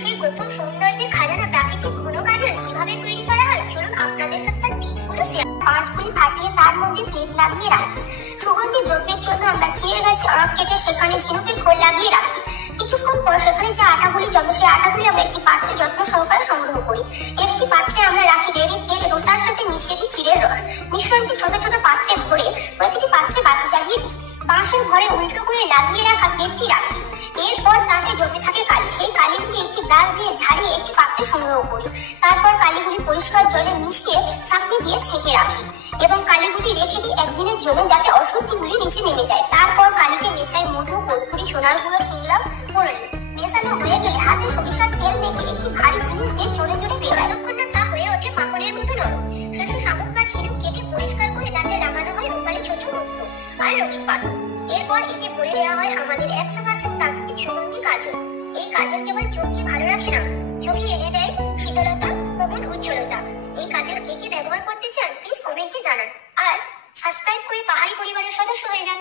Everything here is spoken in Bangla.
সেই গোপন সৌন্দর্যের খাজানা প্রাকৃতিক ঘন কাজল কিভাবে তৈরি করা হয়, চলুন আপনাদের সাথে তার টিপসগুলো শেয়ার। 5 গুলি ফাটিয়ে তার মধ্যে প্লেট লাগিয়ে রাখি। সুগন্ধি দ্রব্যের জন্য আমরা চিড়ে গাছে আঁক কেটে সেখানে ঝিনুকের খোল লাগিয়ে রাখি। কিছুক্ষণ পর সেখানে যে আটাগুলি জমে সেই আটাগুলি আমরা একটি পাত্রে যত্ন সহকারে সংগ্রহ করি। একটি পাত্রে আমরা রাখি রেড়ির তেল এবং তার সাথে মিশিয়ে দিই চিড়ের রস। মিশ্রণটি ছোট ছোট পাত্রে ভরে প্রতিটি পাত্রে বাতি জ্বালিয়ে দিই। বাঁশের ঘরে উল্টো করে লাগিয়ে রাখা কেকটি রাখি। এরপর তাতে জমে থাকে কালি। সেই কালিগুলি একটি ব্রাশ দিয়ে ঝাড়িয়ে একটি পাত্রে সংগ্রহ করি। তারপর কালিগুলি পরিষ্কার জলে মিশিয়ে ছাঁকনি দিয়ে ছেঁকে রাখি এবং কালিগুলি রেখে দিই একদিনের জন্য, যাতে অশুদ্ধিগুলি নিচে নেমে যায়। তারপর কালিতে মেশাই মধু, কস্তুরী, সোনার গুঁড়ো, শিংলাম করে নিই। মেশানো হয়ে গেলে হাতে সরিষার তেল মেখে একটি ভারী জিনিস দিয়ে জোরে জোরে বেড়াই, যতক্ষণ না তা হয়ে ওঠে মাখনের মতো নরম। শেষে শামুক বা ঝিনুক কেটে পরিষ্কার করে দাঁতে লাগানো হয় রূপালি ছোট মুক্ত আর রঙিন পাথর। এরপর এতে ভরে দেওয়া হয় আমাদের 100% প্রাকৃতিক সুগন্ধি কাজল। এই কাজল কেবল চোখকে ভালো রাখে না, চোখে এনে দেয় শীতলতা, প্রবল উজ্জ্বলতা। এই কাজল কে কে ব্যবহার করতে চান প্লিজ কমেন্টে জানান, আর সাবস্ক্রাইব করে পাহাড়ি পরিবারের সদস্য হয়ে যান।